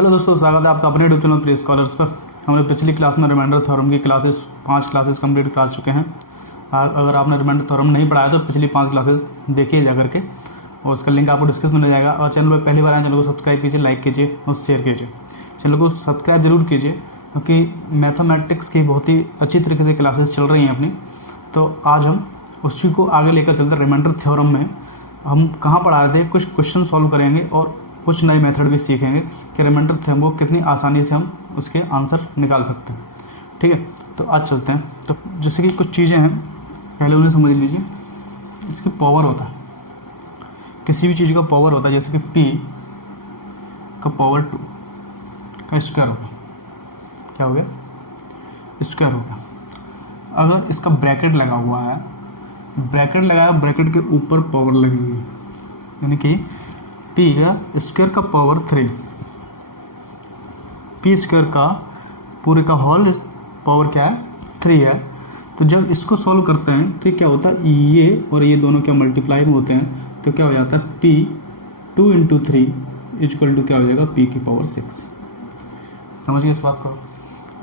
Hello दोस्तों, स्वागत है आपका अपने यूट्यूब चैनल प्ले स्कॉलर्स पर। हमने पिछली क्लास में रिमाइंडर थ्योरम की क्लासेस 5 क्लासेस कंप्लीट कर चुके हैं। अगर आपने रिमाइंडर थ्योरम नहीं पढ़ा है तो पिछली 5 क्लासेस देखिए जा करके, और उसका लिंक आपको डिस्क्रिप्शन में मिल जाएगा। और चैनल पर पहली बार आए चैनल को सब्सक्राइब कीजिए, लाइक कीजिए और शेयर कीजिए। चैनल को सब्सक्राइब जरूर कीजिए क्योंकि मैथमेटिक्स की बहुत ही अच्छी तरीके से क्लासेस चल रही हैं अपनी। तो आज हम उसी को आगे लेकर चलते। रिमाइंडर थ्योरम में हम कहाँ पढ़ा रहे थे, कुछ क्वेश्चन सॉल्व करेंगे और कुछ नए मेथड भी सीखेंगे कि रिमाइंडर थ्योरम को कितनी आसानी से हम उसके आंसर निकाल सकते हैं। ठीक है, तो आज चलते हैं। तो जैसे कि कुछ चीज़ें हैं, पहले उन्हें समझ लीजिए। इसकी पावर होता है, किसी भी चीज़ का पावर होता है, जैसे कि p का पावर 2 का स्क्वायर होगा। क्या हो गया? स्क्वायर हो गया। अगर इसका ब्रैकेट लगा हुआ है, ब्रैकेट लगाया, ब्रैकेट के ऊपर पावर लगी हुई, यानी कि p का स्क्वायर का पावर 3, p स्क्वायर का पूरे का होल पावर क्या है? 3 है। तो जब इसको सॉल्व करते हैं तो क्या होता है, ये और ये दोनों क्या मल्टीप्लाई में होते हैं, तो क्या हो जाता है p 2 × 3 इक्वल टू क्या हो जाएगा? p की पावर 6। समझिए इस बात को,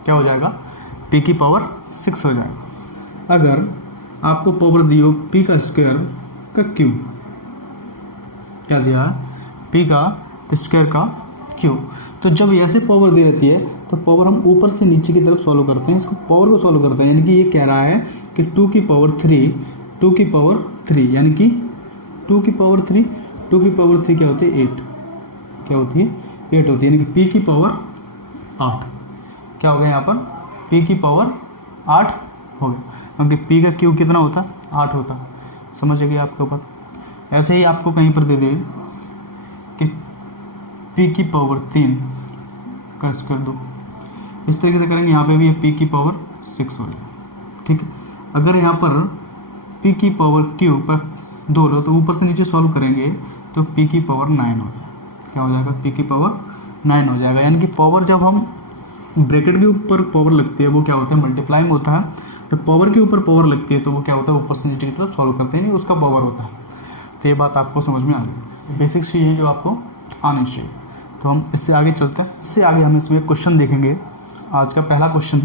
क्या हो जाएगा? p की पावर 6 हो जाएगा। अगर आपको पावर दी हो p का स्क्वायर का क्यूब, क्या दिया है? p का स्क्वायर का क्यूब। तो जब ऐसे पावर दी रहती है तो पावर हम ऊपर से नीचे की तरफ सॉल्व करते हैं, इसको पावर को सॉल्व करते हैं। यानी कि ये कह रहा है कि 2 की पावर 3, 2 की पावर 3, यानी कि 2 की पावर 3, 2 की पावर 3 क्या होती है? 8। क्या होती है? 8 होती है। यानी कि p की पावर 8। क्या हो गया यहाँ पर? p की पावर 8 हो गया, क्योंकि p का क्यूब कितना होता है? 8 होता है। समझ गए आपके ऊपर। ऐसे ही आपको कहीं पर दे दें कि p की पावर 3 का स्क्वायर 2, इस तरीके से करेंगे। यहाँ पे भी p की पावर 6 हो जाएगा। ठीक है। अगर यहाँ पर p की पावर क्यूब पर 2 लो तो ऊपर से नीचे सॉल्व करेंगे तो p की पावर 9 हो जाएगा। क्या हो जाएगा? p की पावर 9 हो जाएगा। यानी कि पावर जब हम ब्रैकेट के ऊपर पावर लगती है वो क्या होता है? मल्टीप्लाई में होता है। जब पावर के ऊपर पावर लगती है तो वो क्या होता है? ऊपर से नीचे की तरफ सॉल्व करते हैं, नहीं उसका पावर होता है। तो ये बात आपको समझ में आ गई, बेसिक चीज़ है जो आपको आनी चाहिए। तो हम इससे आगे चलते हैं। इससे आगे हम इसमें क्वेश्चन देखेंगे। आज का पहला क्वेश्चन,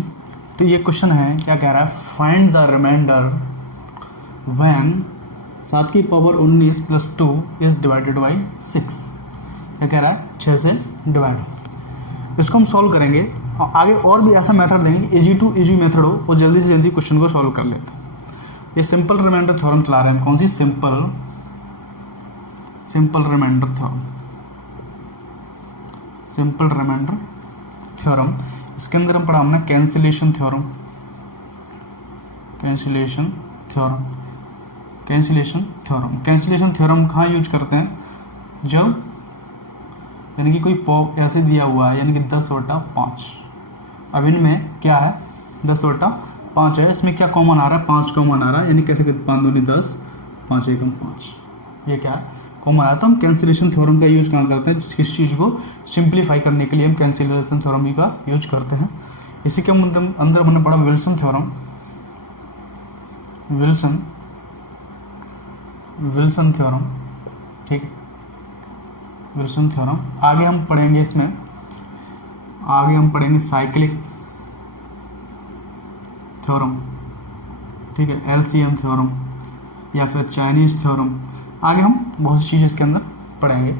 तो ये क्वेश्चन है, क्या कह रहा है? फाइंड द रिमाइंडर व्हेन 7 की पावर 19 + 2 इज डिवाइडेड बाई 6। क्या कह रहा है? 6 से डिवाइड। इसको हम सॉल्व करेंगे। आगे और भी ऐसा मेथड देंगे, इजी टू इजी मेथड हो, वो जल्दी से जल्दी क्वेश्चन को सॉल्व कर लेते हैं। ये सिंपल रिमाइंडर थ्योरम चला रहे हैं। कौन सी? Simple reminder theorem, simple reminder theorem. इसके अंदर हम पढ़ा हमने cancellation theorem, cancellation theorem, cancellation theorem. Cancellation theorem कहाँ यूज करते हैं? जब यानी कि कोई ऐसे दिया हुआ है, यानी कि 10/5। अब इनमें क्या है? 10/5 है। इसमें क्या कॉमन आ रहा है? 5 कॉमन आ रहा है। यानी कैसे? 5 दूनी 10, 5 एकम 5। ये क्या है? कॉमन आया। तो हम कैंसिलेशन थ्योरम का यूज कहाँ करते हैं? किस चीज़ को सिंप्लीफाई करने के लिए हम कैंसिलेशन थ्योरम का यूज करते हैं। इसी के अंदर हमने पढ़ा विल्सन थ्योरम, विल्सन थ्योरम। ठीक है, विल्सन थ्योरम। आगे हम पढ़ेंगे इसमें, आगे हम पढ़ेंगे साइक्लिक थ्योरम। ठीक है, एलसीएम थ्योरम या फिर चाइनीज थ्योरम। आगे हम बहुत सी चीज़ इसके अंदर पढ़ेंगे,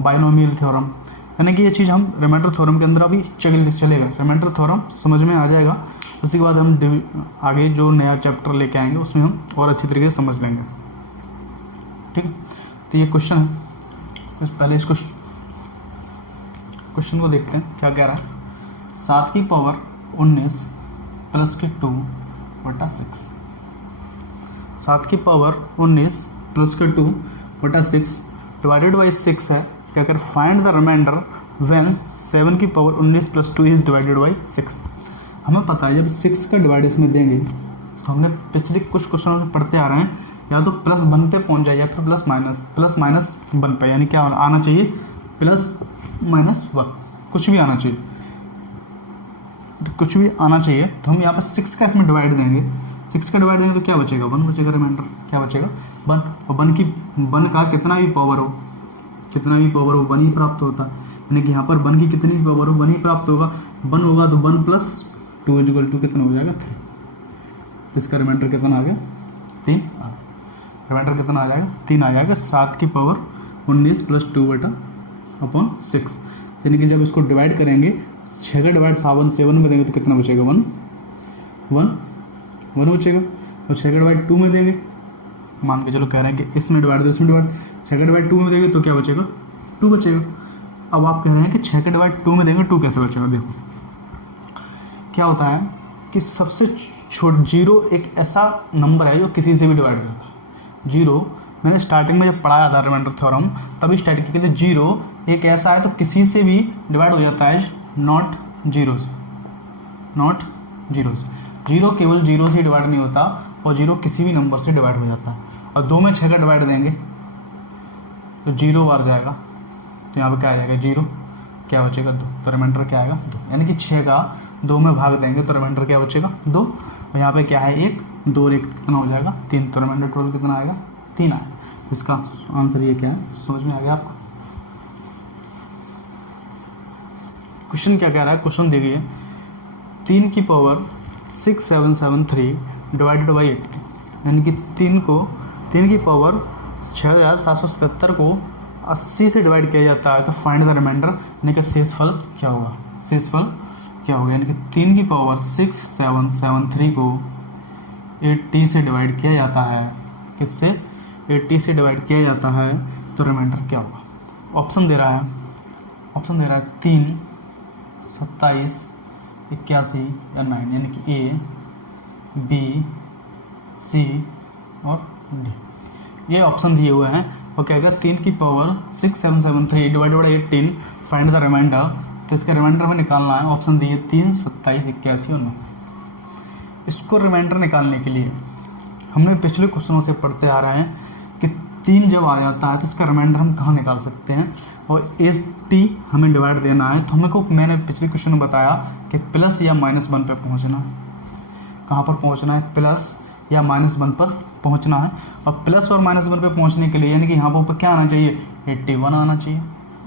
बाइनोमियल थ्योरम। यानी कि ये चीज़ हम रिमाइंडर थ्योरम के अंदर अभी चलेगा। रिमाइंडर थ्योरम समझ में आ जाएगा, उसके बाद हम आगे जो नया चैप्टर लेके आएंगे उसमें हम और अच्छी तरीके से समझ लेंगे। ठीक है, तो ये क्वेश्चन है। पहले इस क्वेश्चन को देखते हैं, क्या कह रहा है? 7 की पावर 19 + के 2/6। 7 की पावर 19 + के 2/6 डिवाइडेड बाई 6 है। क्या कर? फाइंड द रिमाइंडर व्हेन 7 की पावर 19 + 2 इज डिवाइडेड बाई 6। हमें पता है जब 6 का डिवाइड इसमें देंगे तो हमने पिछले कुछ क्वेश्चनों में पढ़ते आ रहे हैं, या तो +1 पे पहुंच जाए या फिर +-1 पे। यानी क्या आना चाहिए? +-1, कुछ भी आना चाहिए, कुछ भी आना चाहिए। तो हम यहाँ पर 6 का इसमें डिवाइड देंगे। 6 का डिवाइड देंगे तो क्या बचेगा? 1 बचेगा। रिमाइंडर क्या बचेगा? 1। और 1 का कितना भी पावर हो 1 ही प्राप्त होता है। यानी कि यहाँ पर 1 की कितनी पावर हो, 1 ही प्राप्त होगा, 1 होगा तो 1 + 2 = कितना हो जाएगा 3। तो इसका रिमाइंडर कितना आ गया 3। रिमाइंडर कितना आ जाएगा 3 आ जाएगा। 7 की पावर 19 + 2/6, यानी कि जब इसको डिवाइड करेंगे 6 का डिवाइड 7 में देंगे तो कितना बचेगा 1 बचेगा। और 6 का डिवाइड 2 में देंगे, मान के चलो कह रहे हैं कि इसमें डिवाइड दो इसमें डिवाइड, 6 का डिवाइड 2 में देंगे तो क्या बचेगा 2 बचेगा। अब आप कह रहे हैं कि 6 का डिवाइड 2 में देंगे 2 कैसे बचेगा। देखो क्या होता है कि सबसे जीरो एक ऐसा नंबर है जो किसी से भी डिवाइड करता है। जीरो मैंने स्टार्टिंग में जब पढ़ाया था रिमाइंडर थ्योरम तभी स्टार्ट किया कि जीरो एक ऐसा है तो किसी से भी डिवाइड हो जाता है, नॉट जीरो से। जीरो केवल जीरो से डिवाइड नहीं होता और जीरो किसी भी नंबर से डिवाइड हो जाता है। और 2 में 6 का डिवाइड देंगे तो 0 बार जाएगा, तो यहाँ पे क्या आ जाएगा 0, क्या बचेगा 2, तो रिमाइंडर क्या आएगा 2। यानी कि 6 का 2 में भाग देंगे तो रिमाइंडर क्या बचेगा 2। और यहाँ पे क्या है 1, 2 और 1 कितना हो जाएगा 3, तो रिमाइंडर टोटल कितना आएगा 3 आएगा। इसका आंसर ये क्या है, समझ में आ गया आपको। क्वेश्चन क्या कह रहा है, क्वेश्चन देखिए 3 की पावर 6773 डिवाइडेड बाई 80, यानी कि 3 की पावर 6777 को 80 से डिवाइड किया जाता है तो फाइंड द रिमाइंडर, यानी कि शेषफल क्या होगा। यानी कि 3 की पावर 6773 को 80 से डिवाइड किया जाता है, किससे 80 से डिवाइड किया जाता है तो रिमाइंडर क्या होगा। ऑप्शन दे रहा है 3, 27, 81 या 9, यानी कि ए, बी, सी और डी, ये ऑप्शन दिए हुए हैं। और क्या कहेगा 3 की power 6773 divided by 18 find the remainder, तो इसका रिमाइंडर हमें निकालना है। ऑप्शन दिए 3, 27, 81 और 9। इसको रिमाइंडर निकालने के लिए हमने पिछले क्वेश्चनों से पढ़ते आ रहे हैं कि 3 जब आ जाता है तो इसका रिमाइंडर हम कहाँ निकाल सकते हैं, और 80 हमें डिवाइड देना है। तो हमको मैंने पिछले क्वेश्चन में बताया कि प्लस या -1 पे पहुँचना, कहाँ पर पहुँचना है, प्लस या -1 पर पहुँचना है। और प्लस और -1 पे पहुँचने के लिए यानी कि यहाँ पर क्या आना चाहिए 81 आना चाहिए,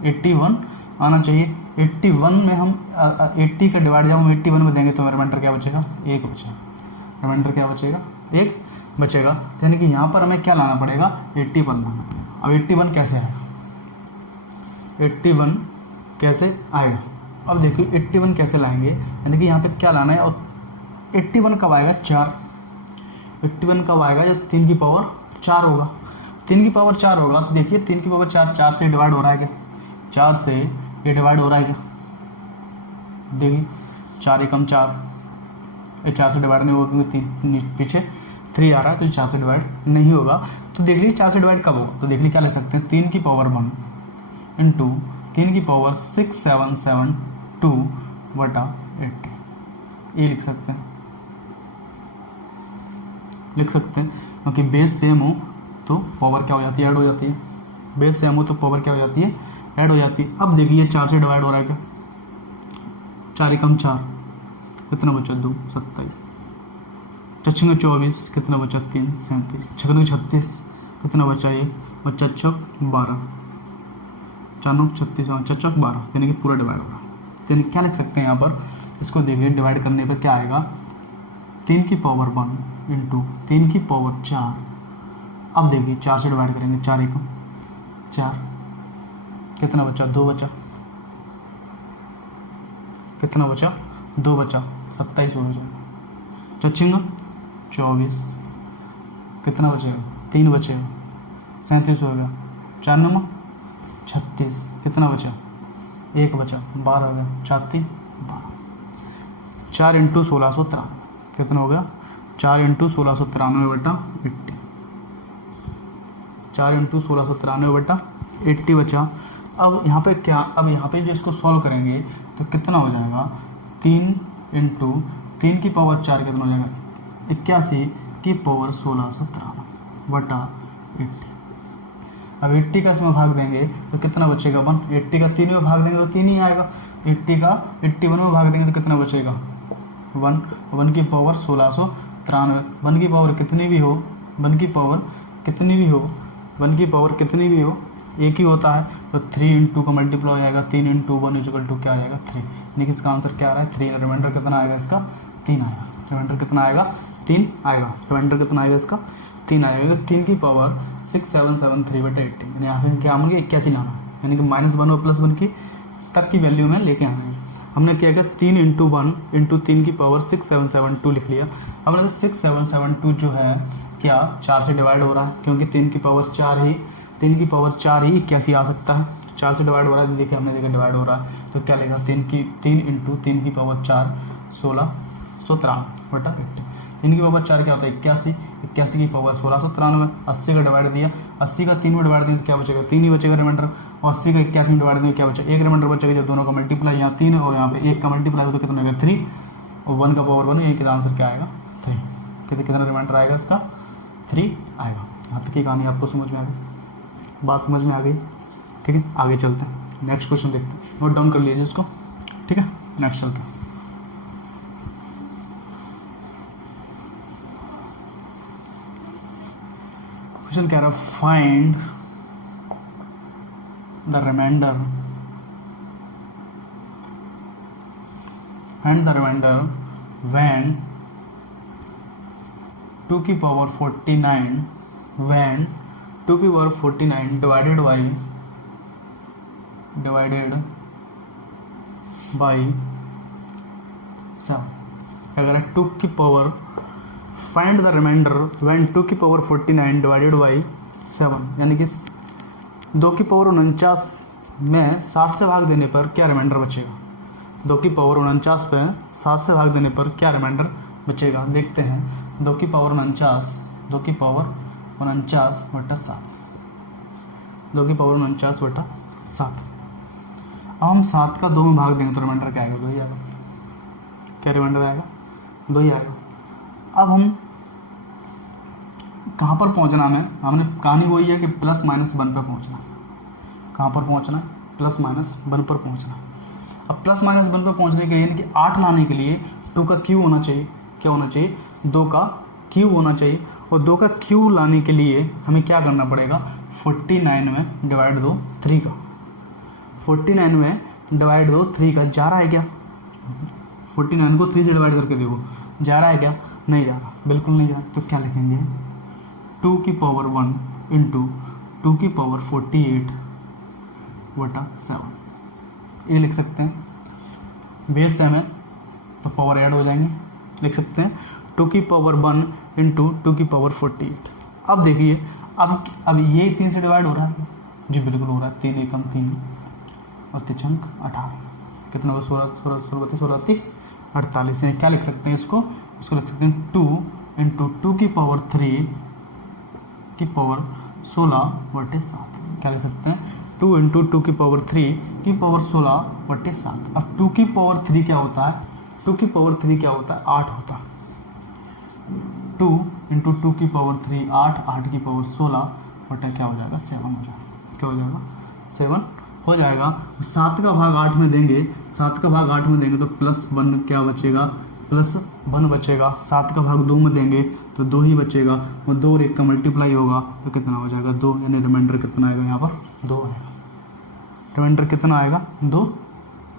81 आना चाहिए। 81 में हम 80 का डिवाइड जब हम 81 में देंगे तो रिमाइंडर क्या बचेगा 1 बचेगा। रिमाइंडर क्या बचेगा 1 बचेगा, यानी कि यहाँ पर हमें क्या लाना पड़ेगा 81 लाना। अब 81 कैसे आएगा, 81 कैसे आएगा। अब देखिए 81 कैसे लाएंगे, यानी कि यहाँ पे क्या लाना है। और 81 कब आएगा 4, 81 कब आएगा जब 3 की पावर 4 होगा। 3 की पावर 4 होगा तो देखिए 3 की पावर 4 से डिवाइड हो रहा है क्या, 4 से ये डिवाइड हो रहा है क्या, देखिए 4 एकम 4, ये 4 से डिवाइड नहीं होगा क्योंकि 3 पीछे 3 आ रहा है तो 4 से डिवाइड नहीं होगा। तो देख लीजिए 4 से डिवाइड कब होगा, तो देख लीजिए क्या ले सकते हैं 3 की पावर 1 इंटू 3 की पावर 6772/80, ये लिख सकते हैं क्योंकि बेस सेम हो तो पावर क्या हो जाती है ऐड हो जाती है, बेस सेम हो तो पावर क्या हो जाती है ऐड हो जाती है। अब देखिए 4 से डिवाइड हो रहा है क्या, 4 एकम 4 कितना बचा 2, 27, 4 24 कितना बचा 3, 37, 6 36 कितना बचा 1, बचा 6 12, 4 36 और 4 12, यानी कि पूरा डिवाइड हो रहा है। तो यानी क्या लिख सकते हैं यहाँ पर, इसको देखिए डिवाइड करने पर क्या आएगा 3 की पावर 1 इंटू 3 की पावर 4। अब देखिए 4 से डिवाइड करेंगे 4 एकम 4 कितना बचा 2 बचा, कितना बचा 2 बचा, 27 हो जाएगा, 24 कितना बचेगा 3 बचेगा, 37 हो गया, 4 9 36 कितना बचा 1 बचा, 12 हो गया, 4 3 12, 4 इंटू 1693 कितना हो गया 4 इंटू 1693/80, 4 इंटू 1693/80 बचा। अब यहाँ पे क्या, अब यहाँ पे जो इसको सॉल्व करेंगे तो कितना हो जाएगा 3 इंटू 3 की पावर 4 कितना हो जाएगा 81 की पावर 1693/80। अब 80 का इसमें भाग देंगे तो कितना बचेगा 1, 80 का 3 में भाग देंगे तो 3 ही आएगा, 80 का 81 में भाग देंगे तो कितना बचेगा 1 की पावर 1693। 1 की पावर कितनी भी हो, 1 की पावर कितनी भी हो, 1 की पावर कितनी भी हो एक ही होता है, तो 3 इंटू का मल्टीप्लाई हो जाएगा 3 इंटू 1 इक्वल टू क्या आ जाएगा 3, यानी कि इसका आंसर क्या आ रहा है 3। रिमाइंडर कितना आएगा इसका 3 आएगा। रिमाइंडर कितना आएगा 3 आएगा। रिमाइंडर कितना आएगा इसका 3 आएगा। 3 की पावर 6773/18, यानी यहाँ पे क्या हमने 81 लाना, यानी कि -1 और +1 की तक की वैल्यू में लेके आना है। हमने क्या किया 3 इंटू 1 इंटू 3 की पावर 6772 लिख लिया। हमने 6772 जो है क्या 4 से डिवाइड हो रहा है, क्योंकि 3 की पावर 4 ही 81 आ सकता है। 4 से डिवाइड हो रहा है, देखिए हमने देखा डिवाइड हो रहा है, तो क्या लेगा 3 इंटू 3 की पावर 4 1693/80। 3 की पावर 4 क्या होता है 81, 81 की पावर 1693। 80 का डिवाइड दिया, 80 का 3 में डिवाइड दिया तो क्या बचेगा 3 ही बचेगा रिमाइंडर। और 80 का 81 में डिवाइड दिया क्या बचा 1 रिमाइंडर बचेगा। जब दोनों का मल्टीप्लाई यहाँ 3 है और यहाँ पे 1 का मल्टीप्लाई हो तो कितना आएगा 3, और 1 का पावर 1, यही आंसर क्या आएगा 3। कितना रिमाइंडर आएगा इसका 3 आएगा। यहाँ तक की कहानी आपको समझ में आ गई, बात समझ में आ गई। ठीक है, आगे चलते हैं, नेक्स्ट क्वेश्चन देखते हैं। नोट डाउन कर लीजिए इसको, ठीक है। नेक्स्ट चलते हैं। क्वेश्चन कह रहा है फाइंड द रिमाइंडर व्हेन 2 की पावर 49 when 2 की पावर 49 divided by 7। अगर 2 की power find the remainder when 2 की पावर 49 डिवाइडेड बाई 7, यानी कि 2 की पावर 49 में 7 से भाग देने पर क्या रिमाइंडर बचेगा। 2 की पावर 49 पे 7 से भाग देने पर क्या रिमाइंडर बचेगा, देखते हैं। 2 की पावर 49 2 की पावर 49/7, 2 की पावर 49/7। अब हम 7 का 2 में भाग देंगे तो रिमाइंडर क्या आएगा 2 ही आएगा। क्या रिमाइंडर आएगा 2 ही आएगा। अब हम कहाँ पर पहुंचना हमें, हमने कहानी वही है कि +- 1 पर पहुंचना। कहाँ पर पहुंचना है +- 1 पर पहुंचना। अब +- 1 पर पहुंचने के लिए यानी कि 8 लाने के लिए 2 का क्यूब होना चाहिए। क्या होना चाहिए 2 का क्यूब होना चाहिए। और 2 का क्यूब लाने के लिए हमें क्या करना पड़ेगा 49 में डिवाइड दो 3 का। 49 में डिवाइड दो 3 का, जा रहा है क्या 49 को 3 से डिवाइड करके देखो, जा रहा है क्या, नहीं जा रहा, बिल्कुल नहीं जा रहा। तो क्या लिखेंगे 2 की पावर 1 इंटू 2 की पावर 48/7, ये लिख सकते हैं। बेस सेम है तो पावर ऐड हो जाएंगे, लिख सकते हैं 2 की पावर 1 इंटू 2 की पावर 48। अब देखिए अब ये 3 से डिवाइड हो रहा है जी, बिल्कुल हो रहा है। 3 एकम 3 और 3 अंक 18, कितना 16 48 है। क्या लिख सकते हैं इसको लिख सकते हैं 2 इंटू 2 की पावर 3 की पावर 16/7। क्या लिख सकते हैं 2 इंटू 2 की पावर 3 की पावर 16/7। अब 2 की पावर 3 क्या होता है 2 की पावर 3 क्या होता है 8 होता है। 2 इंटू 2 की पावर 3 8 की पावर 16 क्या हो जाएगा 7 हो जाएगा। क्या हो जाएगा 7 हो जाएगा। 7 का भाग 8 में देंगे, 7 का भाग 8 में देंगे तो +1 क्या बचेगा +1 बचेगा। 7 का भाग 2 में देंगे तो 2 ही बचेगा, और 2 और 1 का मल्टीप्लाई होगा तो कितना हो जाएगा 2, यानी रिमाइंडर कितना आएगा यहाँ पर 2 आएगा। रिमाइंडर कितना आएगा 2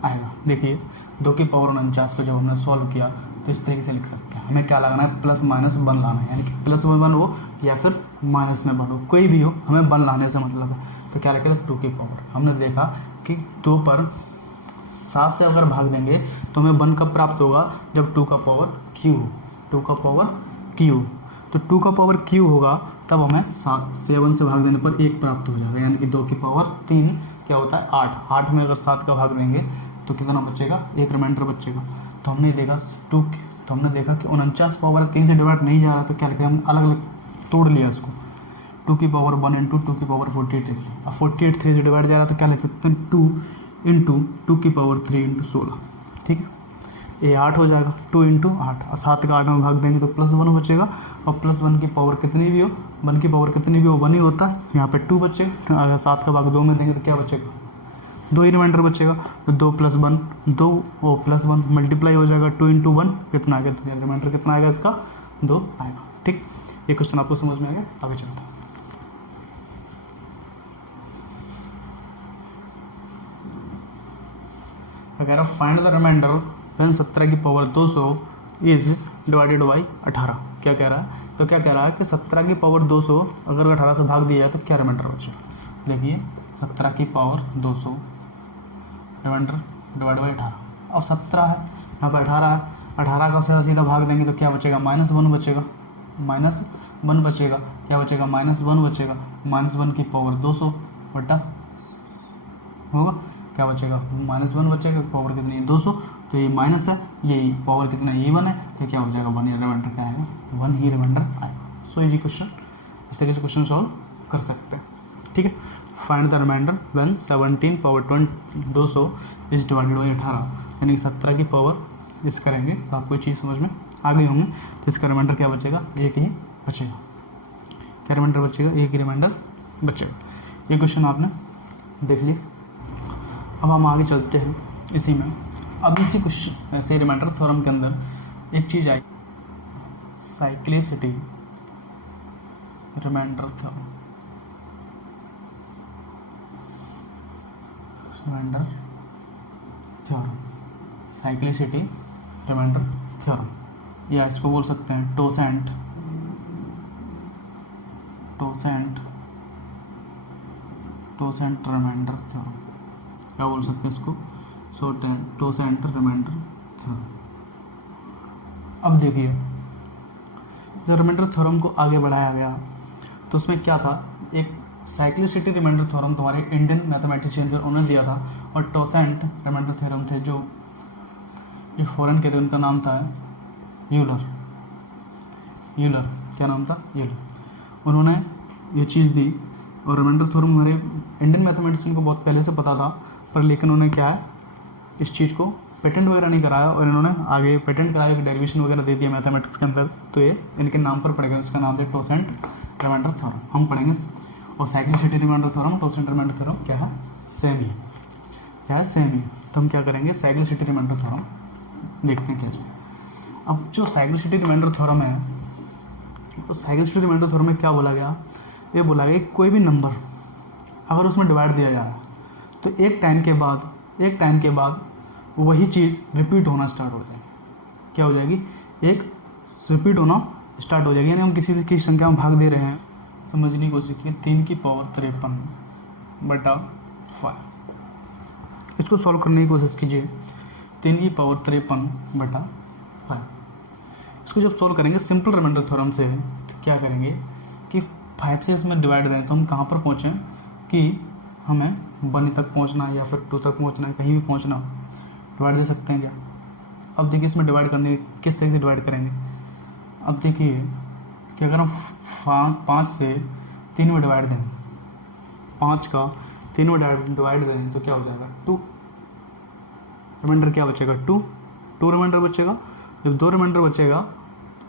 आएगा। देखिए 2 की पावर 49 को जब हमने सॉल्व किया तो इस तरीके से लिख सकते हैं। हमें क्या लगाना है +- 1 लाना है, यानी कि +1 हो या फिर -1 हो, कोई भी हो, हमें 1 लाने से मतलब है। तो क्या लिखेगा 2 की पावर। हमने देखा कि 2 पर 7 से अगर भाग देंगे तो हमें 1 कब प्राप्त होगा जब 2 का पावर क्यू हो। 2 का पावर क्यू, तो 2 का पावर क्यू होगा तब हमें 7 से भाग देने पर 1 प्राप्त हो जाएगा, यानी कि 2 की पावर 3 क्या होता है 8 में अगर 7 का भाग देंगे तो कितना बचेगा 1 रिमाइंडर बचेगा। तो हमने देखा तो हमने देखा कि 49 पावर 3 से डिवाइड नहीं जा रहा, तो क्या लिखा हम अलग अलग तोड़ लिया इसको। 2 की पावर 1 इंटू 2 की पावर 48 लिख लिया। अब 48 3 से डिवाइड जा रहा है तो क्या लिख सकते हैं 2 इंटू 2 की पावर 3 इंटू 16। ठीक है, ये 8 हो जाएगा 2 इंटू 8, और 7 का 8 में भाग देंगे तो +1 बचेगा। और +1 की पावर कितनी भी हो 1 की पावर कितनी भी हो 1 ही होता है, यहाँ पे 2 बचेगा। अगर 7 का भाग 2 में देंगे तो क्या बचेगा 2 ही रिमाइंडर बचेगा। तो 2 + 1 2 और +1 मल्टीप्लाई हो जाएगा 2 इंटू 1 कितना आ गया, तो रिमाइंडर कितना आएगा इसका 2 आएगा। ठीक, ये क्वेश्चन आपको समझ में आ गया। आगे चलते हैं। क्या कह रहा है, फाइंड द रिमाइंडर व्हेन 17 की पावर 200 इज डिवाइडेड बाई 18। क्या कह रहा है, तो क्या कह रहा है कि 17 की पावर 200 अगर 18 से भाग दिया जाए तो क्या रिमाइंडर बचेगा। देखिए 17 की पावर 200 रिमाइंडर डिवाइड बाई 18। अब 17 है, यहाँ पर 18 है, 18 का सीधा भाग देंगे तो क्या बचेगा, -1 बचेगा, -1 बचेगा, क्या बचेगा, -1 बचेगा, -1 की पावर 200 बटा होगा, क्या बचेगा, -1 बचेगा, पावर कितनी है 200, तो ये माइनस है, ये पावर कितना है, ये 1 है, तो क्या हो जाएगा 1 ही रिमाइंडर क्या आएगा, 1 ही रिमाइंडर आएगा। सो इजी क्वेश्चन, इस तरीके से क्वेश्चन सॉल्व कर सकते हैं। ठीक है, find the remainder when 17 power 200 is divided by 18, यानी 17 की पावर इस करेंगे तो आपको चीज़ समझ में आ गई होंगे। तो इसका रिमाइंडर क्या बचेगा, एक ही बचेगा। क्या रिमाइंडर बचेगा, एक ही रिमाइंडर बचेगा। ये क्वेश्चन आपने देख लिया। अब हम आगे चलते हैं इसी में। अब इसी क्वेश्चन ऐसे रिमाइंडर थ्योरम के अंदर एक चीज आई, cyclicity reminder theorem. Reminder theorem, cyclicity reminder theorem, या इसको बोल सकते हैं टोसेंट रिमाइंडर थ्योरम। क्या बोल सकते हैं इसको, टोसेंट रिमाइंडर थ्योरम। अब देखिए जब रिमाइंडर थ्योरम को आगे बढ़ाया गया तो उसमें क्या था, एक साइक्लिसिटी रिमाइंडर थ्योरम तुम्हारे इंडियन मैथमेटिशियन थे उन्होंने दिया था, और टोसेंट रिमाइंडर थ्योरम थे जो फॉरेन के थे, उनका नाम था यूलर। क्या नाम था, यूलर। उन्होंने ये चीज़ दी, और रिमाइंडर थ्योरम हमारे इंडियन मैथमेटिशियन को बहुत पहले से पता था, पर लेकिन उन्होंने क्या है इस चीज़ को पेटेंट वगैरह नहीं कराया, और इन्होंने आगे पेटेंट कराया कि डेरिवेशन वगैरह दे दिया मैथमेटिक्स के अंदर, तो ये इनके नाम पर पड़ेगा। इसका नाम है टोसेंट रिमाइंडर थ्योरम, हम पढ़ेंगे। और cyclicity reminder theorem, totient reminder theorem क्या है, सेम ही है। तो हम क्या करेंगे, साइक्लिसिटी रिमाइंडर थ्योरम देखते हैं क्या। अब जो साइक्लिसिटी रिमाइंडर थ्योरम है, तो साइक्लिसिटी रिमाइंडर थ्योरम में क्या बोला गया, ये बोला गया कि कोई भी नंबर अगर उसमें डिवाइड दिया जाए तो एक टाइम के बाद वही चीज़ रिपीट होना स्टार्ट हो जाएगी। क्या हो जाएगी, एक रिपीट होना स्टार्ट हो जाएगी। यानी हम किसी से किस संख्या में भाग दे रहे हैं, समझने की कोशिश कीजिए, 3 की पावर 53 बटा 5। इसको सॉल्व करने की कोशिश कीजिए, 3 की पावर 53 बटा 5। इसको जब सॉल्व करेंगे सिंपल रिमाइंडर थ्योरम से, तो क्या करेंगे कि 5 से इसमें डिवाइड दें तो हम कहाँ पर पहुँचें कि हमें 1 तक पहुँचना या फिर 2 तक पहुँचना है, कहीं भी पहुँचना, डिवाइड दे सकते हैं क्या। अब देखिए इसमें डिवाइड करने किस तरीके से डिवाइड करेंगे। अब देखिए कि अगर हम 5 से 3 में डिवाइड दें, 5 का 3 में डिवाइड दें तो क्या हो जाएगा 2, रिमाइंडर क्या बचेगा 2 रिमाइंडर बचेगा। जब 2 रिमाइंडर बचेगा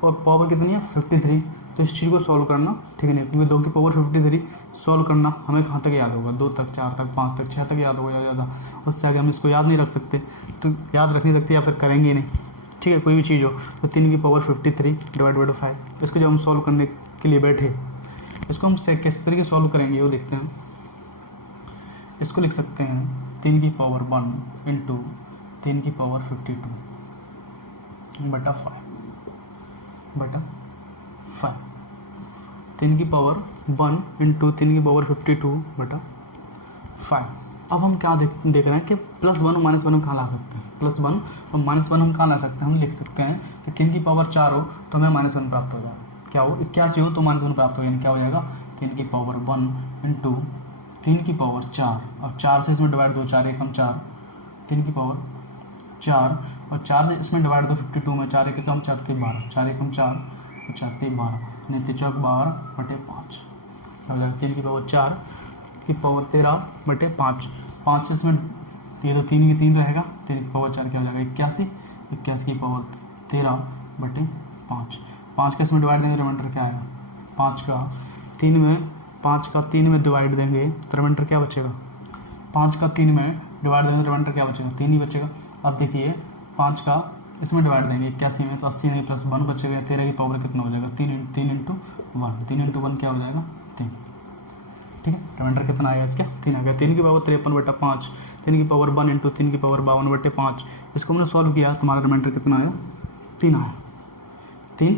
और पावर कितनी है 53, तो इस चीज़ को सॉल्व करना ठीक है नहीं, क्योंकि 2 की पावर 53 सॉल्व करना हमें कहाँ तक याद होगा, 2 तक, 4 तक, 5 तक, 6 तक याद होगा ज़्यादा। उससे आगे हम इसको याद नहीं रख सकते, तो याद रख नहीं सकते या फिर करेंगे ही नहीं। ठीक है, कोई भी चीज़ हो तो 3 की पावर 53 डिवाइड बाई 5। इसको जब हम सॉल्व करने के लिए बैठे, इसको हम किस तरीके सॉल्व करेंगे वो देखते हैं। इसको लिख सकते हैं 3 की पावर 1 इंटू 3 की पावर 52 बटा 5 3 की पावर 1 इंटू 3 की पावर 52 बटा 5। अब हम क्या देख रहे हैं कि +1 और -1 हम कहाँ ला सकते हैं, +1 और -1 हम कहाँ ला सकते हैं। हम लिख सकते हैं कि 3 की पावर 4 हो तो हमें -1 प्राप्त हो जाएगा। क्या हो 81 हो तो -1 प्राप्त हो, यानी क्या हो जाएगा 3 की पावर 1 इंटू 3 की पावर 4, और 4 से इसमें डिवाइड दो, 4 एकम 4, 3 की पावर 4 और 4 से इसमें डिवाइड दो 52 में, 4 एक तो हम 4 के 12, 4 एकम 4 और 4 के 12, यानी 4 12 बटे 5। क्या हो जाएगा 3 की पावर 4 की पावर 13 बटे 5। 5 से इसमें ये तो 3 की 3 रहेगा, 3 की पावर 4 क्या हो जाएगा 81, 81 की पावर 13 बटे 5। 5 का इसमें डिवाइड देंगे रिमाइंडर क्या आएगा, 5 का 3 में डिवाइड देंगे तो रिमाइंडर क्या बचेगा, 5 का 3 में डिवाइड देंगे रिमाइंडर क्या बचेगा 3 ही बचेगा। अब देखिए 5 का इसमें डिवाइड देंगे 81 में तो 80 में प्लस 1 बचेगा, 13 की पावर कितना हो जाएगा 3 इंटू 1, 3 इंटू 1 क्या हो जाएगा 3। ठीक है, रिमाइंडर कितना आएगा इसका 3 आ गया। 3 की पावर 53 बटा 5, 3 की पावर 1 इंटू 3 की पावर 52/5, इसको हमने सॉल्व किया, तुम्हारा रिमाइंडर कितना आया? 3 आया, 3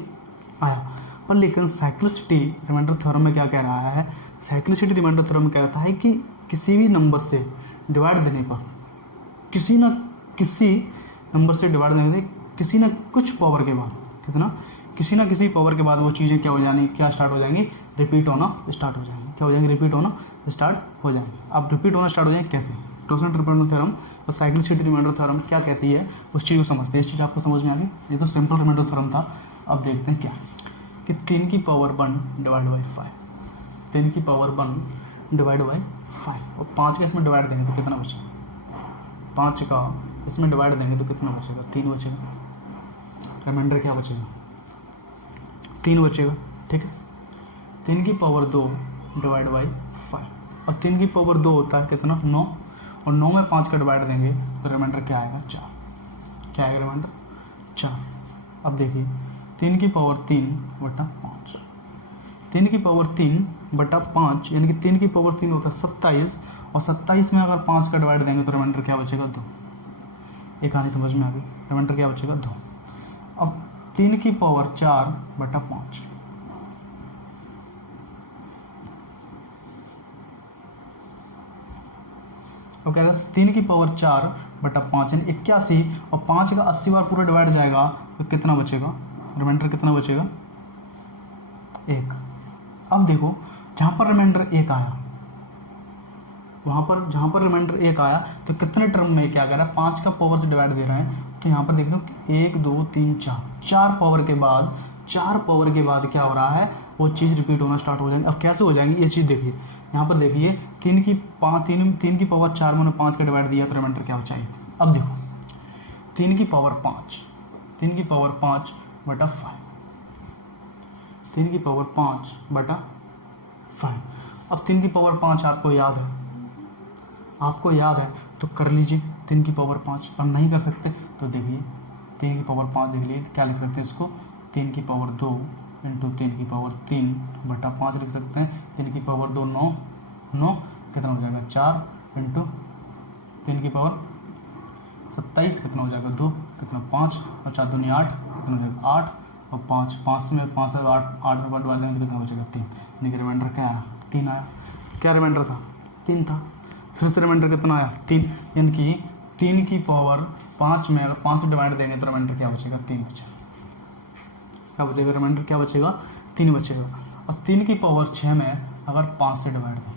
आया। पर लेकिन साइक्लिसिटी रिमाइंडर थ्योरम में क्या कह रहा है? साइक्लिसिटी रिमाइंडर थ्योरम में कहता है कि किसी भी नंबर से डिवाइड देने पर, किसी न किसी नंबर से डिवाइड देने पर किसी न कुछ पावर के बाद, कितना, किसी ना किसी पावर के बाद वो चीज़ें क्या हो जानी, क्या स्टार्ट हो जाएंगी? रिपीट होना स्टार्ट हो जाएंगी। क्या हो जाएंगे? रिपीट होना स्टार्ट हो जाएंगे। अब रिपीट होना स्टार्ट हो जाएंगे कैसे? टॉर्सन रिमाइंडर थ्योरम और साइक्लिसिटी रिमाइंडर थ्योरम क्या कहती है, उस चीज़ को समझते हैं। इस चीज़ आपको समझ में आ गई? ये तो सिंपल रिमाइंडर थ्योरम था। अब देखते हैं क्या कि 3 की पावर 1 डिवाइड बाई 5, 3 की पावर 1 डिवाइड बाई 5, और 5 का इसमें डिवाइड देंगे तो कितना बचेगा? 5 का इसमें डिवाइड देंगे तो कितना बचेगा? 3 बचेगा। रिमाइंडर क्या बचेगा? 3 बचेगा। ठीक है, 3 की पावर 2 डिवाइड बाई 5, और 3 की पावर 2 होता है कितना? 9, और 9 में 5 का डिवाइड देंगे तो रिमाइंडर क्या आएगा? 4। क्या आएगा रिमाइंडर? 4। अब देखिए 3 की पावर 3/5, 3 की पावर 3/5 यानी कि 3 की पावर 3 होता है 27, और 27 में अगर 5 का डिवाइड देंगे तो रिमाइंडर क्या बचेगा? 2। एक कहानी समझ में आ गई? रिमाइंडर क्या बचेगा? 2। अब 3 की पावर 4/5, तो कह रहा है 3 की पावर 4/5 यानी 81, और 5 का 80 बार पूरा डिवाइड जाएगा तो कितना बचेगा? रिमाइंडर कितना बचेगा? 1। अब देखो जहां पर रिमाइंडर 1 आया, वहां पर जहां पर रिमाइंडर 1 आया तो कितने टर्म में क्या कह रहा है? 5 का पावर से डिवाइड दे रहे हैं, तो यहाँ पर देख लो 1 2 3 4, 4 पावर के बाद, 4 पावर के बाद क्या हो रहा है? वो चीज़ रिपीट होना स्टार्ट हो जाएंगी। अब कैसे हो जाएंगी ये चीज़ देखिए, यहाँ पर देखिए 3 की पावर 4 में 5 का डिवाइड दिया तो रिमाइंडर क्या हो चाहिए? अब देखो 3 की पावर 5, 3 की पावर 5/5, 3 की पावर 5/5। अब 3 की पावर 5 आपको याद है, आपको याद है तो कर लीजिए 3 की पावर 5, और नहीं कर सकते तो देखिए 3 की पावर 5 देख लीजिए, क्या लिख सकते हैं इसको? 3 की पावर 2 इंटू 3 की पावर 3/5 लिख सकते हैं। 3 की पावर 2 9, 9 कितना हो जाएगा? 4 इंटू 3 की पावर 27 कितना हो जाएगा? 2, कितना? 5, और 4 दूनी 8, कितना हो जाएगा? 8, और 5 में 5 से 8 में डिवाइड देंगे तो कितना बचेगा? 3। यानी कि रिमाइंडर क्या आया? 3 आया। क्या रिमाइंडर था? 3 था। फिर से रिमाइंडर कितना आया? 3, यानी कि 3 की पावर 5 में अगर 5 से डिवाइड देंगे तो रिमाइंडर क्या बचेगा? 3 बचेगा। क्या बचेगा? रिमाइंडर क्या बचेगा? 3 बचेगा। और 3 की पावर 6 में अगर 5 से डिवाइड दें,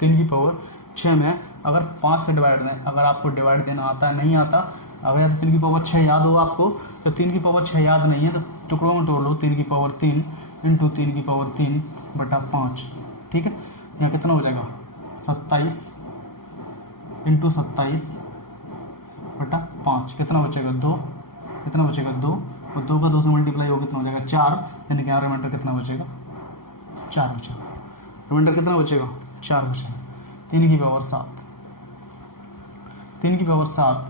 3 की पावर 6 में अगर 5 से डिवाइड दें, अगर आपको डिवाइड देना आता है, नहीं आता, अगर या तो 3 की पावर 6 याद हो आपको, तो 3 की पावर 6 याद नहीं है तो टुकड़ों में तोड़ लो। 3 की पावर 3 इंटू 3 की पावर 3/5, ठीक है। यहाँ कितना हो जाएगा? 27 इंटू 27/5, कितना बचेगा? 2। कितना बचेगा? 2, और 2 का 2 से मल्टीप्लाई हो कितना हो जाएगा? 4, यानी कि रिमाइंडर कितना बचेगा? 4 बचेगा। रिमाइंडर कितना बचेगा? 4 बचेगा। 3 की पावर 7, 3 की पावर 7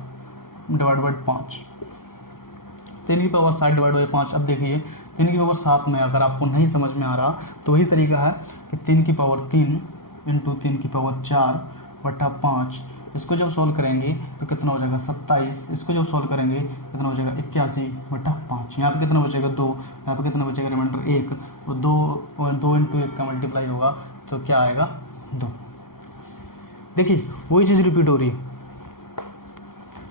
डिवाइड बाई 5, 3 की पावर 7 डिवाइड बाई 5। अब देखिए 3 की पावर 7 में अगर आपको नहीं समझ में आ रहा तो वही तरीका है कि 3 की पावर 3 इंटू 3 की पावर 4/5, इसको जब सॉल्व करेंगे तो कितना हो जाएगा? 27। इसको जब सॉल्व करेंगे कितना हो जाएगा? 81/5। यहाँ पे कितना बचेगा? 2। यहाँ पे कितना बचेगा? रिमाइंडर 1, और 2 इंटू 1 का मल्टीप्लाई होगा तो क्या आएगा? 2। देखिए वही चीज़ रिपीट हो रही है,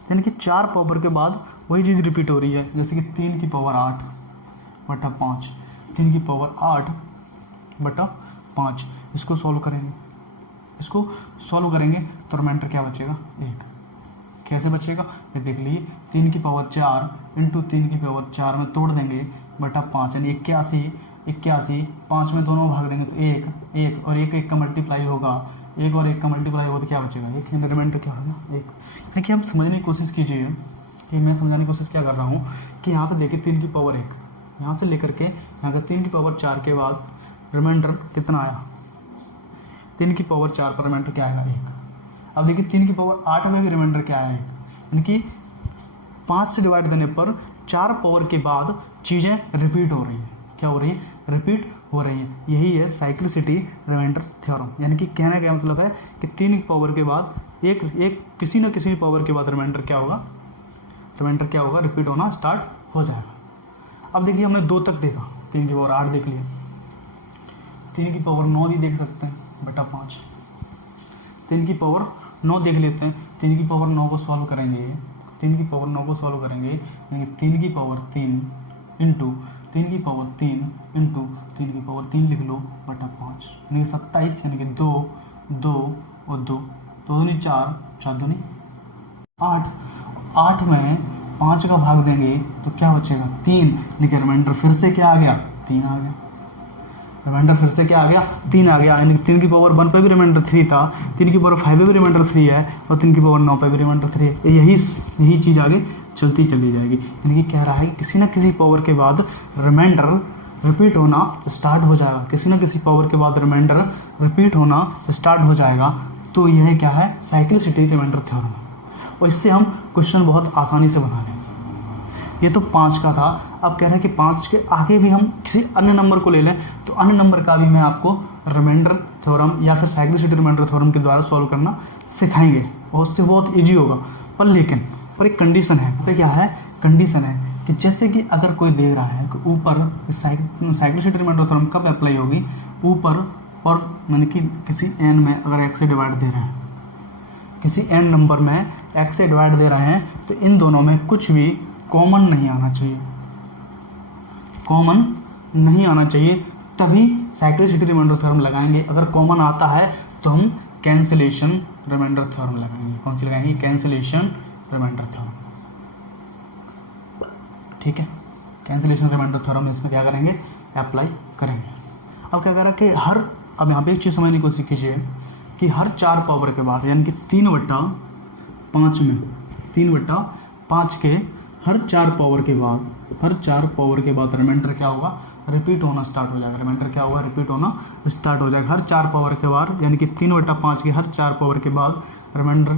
यानी कि 4 पावर के बाद वही चीज़ रिपीट हो रही है। जैसे कि 3 की पावर 8/5, 3 की पावर 8/5, इसको सॉल्व करेंगे, इसको सॉल्व करेंगे तो रिमाइंडर क्या बचेगा? 1। कैसे बचेगा? ये देख लीजिए 3 की पावर 4 इंटू 3 की पावर 4 में तोड़ देंगे /5, यानी 81, 5 में दोनों भाग देंगे तो 1 और 1 का मल्टीप्लाई होगा, 1 और 1 का मल्टीप्लाई होगा तो क्या बचेगा? 1। रिमाइंडर क्या होगा? 1। यानी कि हम समझने की कोशिश कीजिए कि मैं समझाने की कोशिश क्या कर रहा हूँ कि यहाँ पे देखिए 3 की पावर 1, यहाँ से लेकर के यहाँ का 3 की पावर 4 के बाद रिमाइंडर कितना आया? 3 की पावर 4 पर रिमाइंडर क्या आएगा? 1। अब देखिए 3 की पावर 8 में भी रिमाइंडर क्या आया? 1। यानी कि 5 से डिवाइड देने पर 4 पावर के बाद चीज़ें रिपीट हो रही हैं। क्या हो रही है? रिपीट हो रही हैं। यही है साइक्लिसिटी रिमाइंडर थ्योरम। यानी कि कहने का मतलब है कि 3 की पावर के बाद एक एक किसी न किसी पावर के बाद रिमाइंडर क्या होगा, रिपीट होना स्टार्ट हो जाएगा। अब देखिए हमने 2 तक देखा, 3 की पावर 8 देख लिया, 3 की पावर 9 भी देख सकते हैं बटा 5, 3 की पावर 9 देख लेते हैं। 3 की पावर 9 को सॉल्व करेंगे, 3 की पावर 9 को सॉल्व करेंगे, यानी 3 की पावर 3 इंटू 3 की पावर 3 इंटू 3 की पावर 3 लिख लो बटा 5, यानी 27, यानी कि 2 2 और 2 2 दूनी 4 4 दूनी 8, 8 में 5 का भाग देंगे तो क्या बचेगा 3, लेकिन रिमाइंडर फिर से क्या आ गया 3 आ गया, रिमाइंडर फिर से क्या आ गया 3 आ गया, यानी 3 की पावर 1 पे भी रिमाइंडर 3 था, 3 की पावर 5 पे भी रिमाइंडर 3 है और 3 की पावर 9 पे भी रिमाइंडर 3 है। यही चीज़ आगे चलती चली जाएगी, यानी कि कह रहा है कि किसी न किसी पावर के बाद रिमाइंडर रिपीट होना स्टार्ट हो जाएगा, किसी न किसी पावर के बाद रिमाइंडर रिपीट होना स्टार्ट हो जाएगा। तो यह क्या है, साइक्लिसिटी रिमाइंडर थ्योरम, और इससे हम क्वेश्चन बहुत आसानी से बना लेंगे। ये तो 5 का था, अब कह रहे हैं कि 5 के आगे भी हम किसी अन्य नंबर को ले लें तो अन्य नंबर का भी मैं आपको रिमाइंडर थ्योरम या फिर साइक्लिसिटी रिमाइंडर थ्योरम के द्वारा सॉल्व करना सिखाएंगे, और उससे बहुत ईजी होगा। पर एक कंडीशन है, तो क्या है, कंडीशन है कि जैसे कि अगर कोई दे रहा है कि ऊपर साइक्लिसिटी रिमाइंडर थ्योरम कब अप्लाई होगी, ऊपर और यानी कि किसी n में अगर x से डिवाइड दे रहे हैं, किसी n नंबर में x से डिवाइड दे रहे हैं, तो इन दोनों में कुछ भी कॉमन नहीं आना चाहिए, कॉमन नहीं आना चाहिए, तभी साइक्लिसिटी रिमाइंडर थ्योरम लगाएंगे। अगर कॉमन आता है तो हम कैंसिलेशन रिमाइंडर थ्योरम लगाएंगे। कौन सी लगाएंगे, कैंसिलेशन रिमाइंडर थ्योरम, ठीक है। कैंसिलेशन रिमाइंडर थ्योरम इसमें क्या करेंगे, अप्लाई करेंगे। अब क्या करा कि अब यहाँ पे एक चीज़ समझने की कोशिश कीजिए कि हर 4 पावर के बाद, यानी कि 3/5 में 3/5 के हर 4 पावर के बाद रिमाइंडर क्या होगा, रिपीट होना स्टार्ट हो जाएगा। रिमाइंडर क्या होगा, रिपीट होना स्टार्ट हो जाएगा हर 4 पावर के बाद, यानी कि 3/5 के हर 4 पावर के बाद रिमाइंडर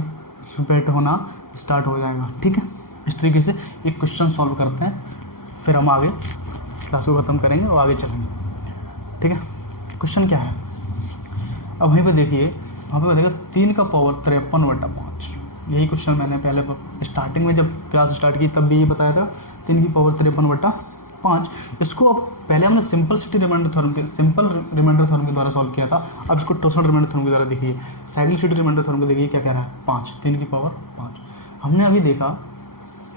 रिपीट होना स्टार्ट हो जाएगा, ठीक है। इस तरीके से एक क्वेश्चन सॉल्व करते हैं, फिर हम आगे क्लास को खत्म करेंगे और आगे चलेंगे, ठीक है। क्वेश्चन क्या है, अब वहीं पे देखिए, वहाँ पे बताएगा 3 का पावर 53/5। यही क्वेश्चन मैंने पहले स्टार्टिंग में जब क्लास स्टार्ट की तब भी ये बताया था, 3 की पावर 53/5। इसको अब पहले हमने सिंपल रिमाइंडर थ्योरम के द्वारा सॉल्व किया था, अब इसको टोटल रिमाइंडर थ्योरम के द्वारा देखिए, साइक्लिसिटी रिमाइंडर थ्योरम को देखिए क्या कह रहा है, 5, 3 की पावर 5। हमने अभी देखा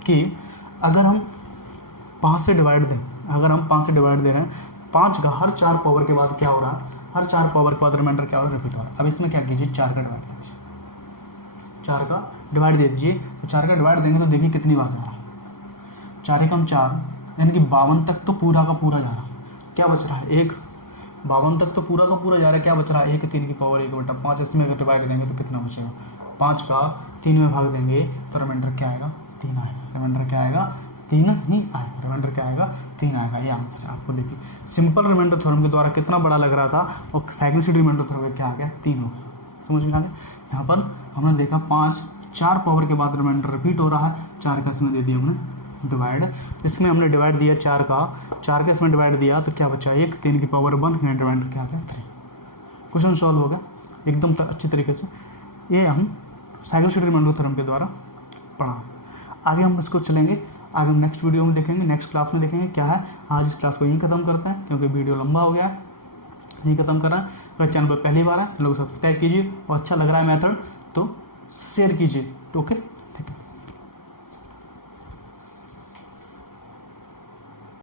कि अगर हम 5 से डिवाइड दें, दे रहे हैं, 5 का हर 4 पावर के बाद क्या हो रहा है, हर 4 पावर के बाद रिमाइंडर क्या हो रहा है, रिपीट हो रहा है। अब इसमें क्या कीजिए, 4 का डिवाइड दीजिए, 4 का डिवाइड दे दीजिए, तो 4 का डिवाइड देंगे तो देखिए कितनी बार जा रहा है, 4 एकम 4, यानी कि 52 तक तो पूरा का पूरा जा रहा है। क्या बच रहा है, 1, 52 तक तो पूरा का पूरा जा रहा है, क्या बच रहा है, 1, 3 की पावर 1/5। इसमें अगर डिवाइड देंगे तो कितना बचेगा, 5 का 3 में भाग देंगे तो रिमाइंडर क्या आएगा, 3 आएगा। रिमाइंडर क्या आएगा, 3 नहीं आएगा, रिमाइंडर क्या आएगा, 3 आएगा। ये आंसर है। आपको देखिए सिंपल रिमाइंडर थ्योरम के द्वारा कितना बड़ा लग रहा था, और साइक्लिसिटी रिमाइंडर थ्योरम क्या आ गया, 3 हो गया। समझ में आ गया। यहाँ पर हमने देखा 4 पावर के बाद रिमाइंडर रिपीट हो रहा है, 4 का इसमें दे दिया हमने डिवाइड, इसमें हमने डिवाइड दिया 4 का इसमें डिवाइड दिया तो क्या बचा, 1, 3 की पावर 1, रिमाइंडर क्या आ गया, 3। क्वेश्चन सॉल्व हो गया एकदम अच्छी तरीके से। ये हम साइक्लिसिटी रिमाइंडर थ्योरम के द्वारा पढ़ा। आगे हम इसको चलेंगे, आगे हम नेक्स्ट वीडियो में देखेंगे, नेक्स्ट क्लास में देखेंगे क्या है। आज इस क्लास को यहीं खत्म करते हैं क्योंकि वीडियो लंबा हो गया है, यहीं खत्म कर रहे हैं। अगर चैनल पर पहली बार है तो लोग सब्सक्राइब कीजिए, और अच्छा लग रहा है मेथड तो शेयर कीजिए, ओके।